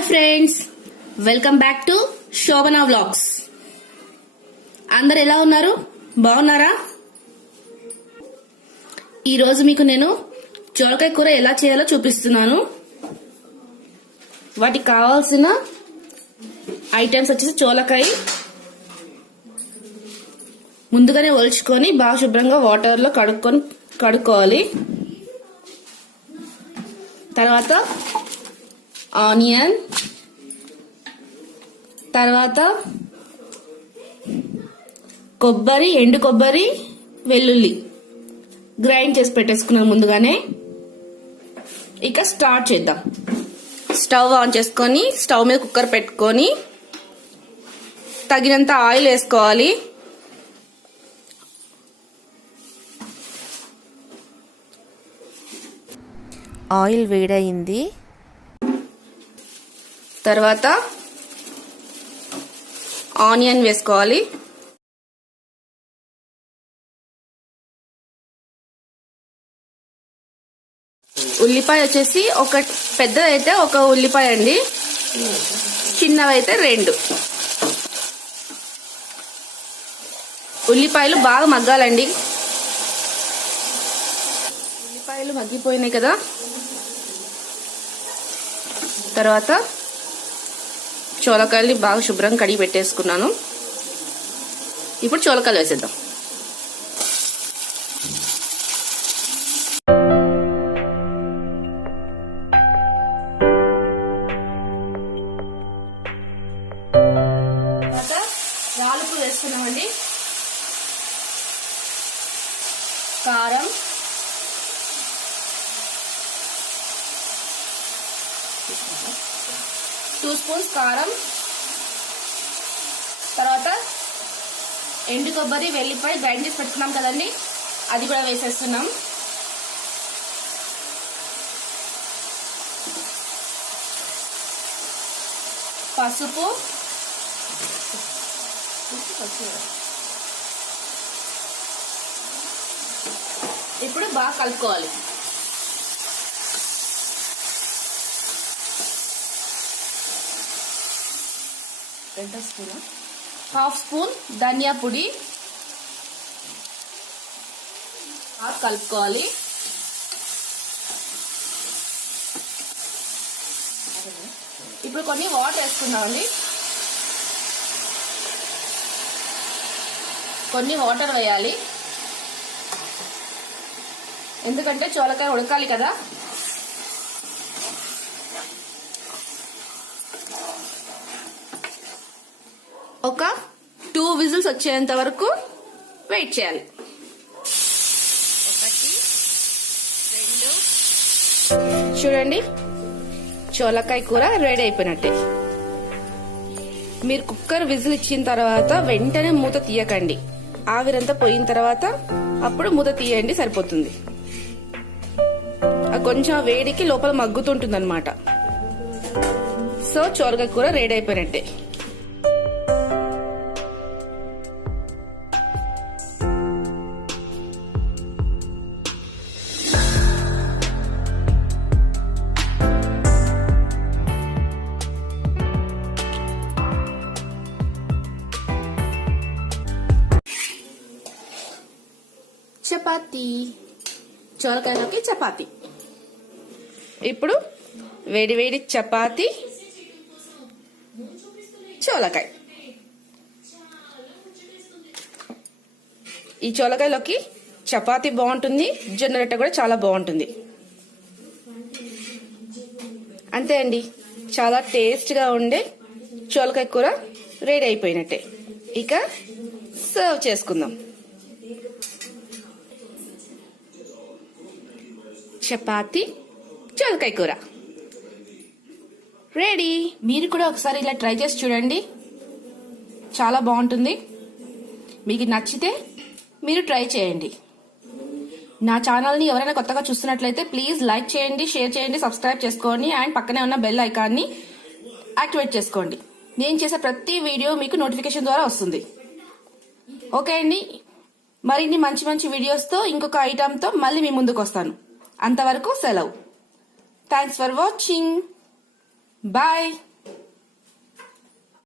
Hi friends welcome back to Shobhana vlogs అందరు ఎలా ఉన్నారు? బాగున్నారా? ఈరోజు మీకు నేను చోరకాయ కూర ఎలా చేయాలో చూపిస్తున్నాను. వాటికి కావాల్సిన ఐటమ్స్ వచ్చేసి చోలకాయ. ముందుగానే ఒలుచుకొని బాగా శుభ్రంగా వాటర్లో కడుక్కొని కడుక్కోవాలి. తర్వాత ఆనియన్ తర్వాత కొబ్బరి ఎండు కొబ్బరి వెల్లుల్లి. గ్రైండ్ చేసి పెట్టేసుకున్నాను ముందుగానే. ఇక స్టార్ట్ చేద్దాం. స్టవ్ ఆన్ చేసుకొని స్టవ్ మీద కుక్కర్ పెట్టుకొని తగినంత ఆయిల్ వేసుకోవాలి. ఆయిల్ వేడయింది. తర్వాత ఆనియన్ వేసుకోవాలి. ఉల్లిపాయ వచ్చేసి ఒక పెద్దదైతే ఒక ఉల్లిపాయ అండి. చిన్నవైతే రెండు. ఉల్లిపాయలు బాగా మగ్గాలండి. ఉల్లిపాయలు మగ్గిపోయినాయి కదా. తర్వాత చోలకాయల్ని బాగా శుభ్రం కడిగి పెట్టేసుకున్నాను. ఇప్పుడు చోలకాయలు వేసేద్దాం. వేసుకున్నామండి. కారం టూ స్పూన్స్ కారం తర్వాత ఎండు కొబ్బరి వెల్లిపాయ గ్రైండ్ చేసి పెట్టుకున్నాం కదండి. అది కూడా వేసేస్తున్నాం. పసుపు ఇప్పుడు బాగా కలుపుకోవాలి. రెండు స్పూన్. హాఫ్ స్పూన్ ధనియా పొడి. బాగా కలుపుకోవాలి. ఇప్పుడు కొన్ని వాటర్ వేసుకుందామండి. కొన్ని వాటర్ వేయాలి. ఎందుకంటే చోలకాయ ఉడకాలి కదా. ఒక టూ విజిల్స్ వచ్చేంత వరకు వెయిట్ చేయాలి. ఒకటి రెండు. చూడండి చోలకాయ కూర రెడీ అయిపోయినట్టే. మీరు కుక్కర్ విజిల్ ఇచ్చిన తర్వాత వెంటనే మూత తీయకండి. ఆవిరంతా పోయిన తర్వాత అప్పుడు మూత తీయండి సరిపోతుంది. కొంచెం వేడికి లోపల మగ్గుతుంటుంది అనమాట సో చోరకాయ కూర రెడీ అయిపోయినట్టే. చపాతీ. చోరకాయలోకి చపాతి. ఇప్పుడు వేడి వేడి చపాతి చోలకాయ. ఈ చోలకాయలోకి చపాతి బాగుంటుంది జొన్న రొట్టె కూడా చాలా బాగుంటుంది. అంతే అండి. చాలా టేస్ట్గా ఉండే చోలకాయ కూర రెడీ అయిపోయినట్టే. ఇక సర్వ్ చేసుకుందాం. చపాతి చోలకాయ కూర. రెడీ మీరు కూడా ఒకసారి ఇలా ట్రై చేసి చూడండి. చాలా బాగుంటుంది. మీకు నచ్చితే మీరు ట్రై చేయండి. నా ఛానల్ని ఎవరైనా కొత్తగా చూస్తున్నట్లయితే ప్లీజ్ లైక్ చేయండి షేర్ చేయండి సబ్స్క్రైబ్ చేసుకోండి అండ్ పక్కనే ఉన్న బెల్ ఐకాన్ని యాక్టివేట్ చేసుకోండి. నేను చేసే ప్రతి వీడియో మీకు నోటిఫికేషన్ ద్వారా వస్తుంది. ఓకే అండి. మరిన్ని మంచి మంచి వీడియోస్తో ఇంకొక ఐటమ్తో మళ్ళీ మీ ముందుకు వస్తాను. అంతవరకు సెలవు. Thanks for watching bye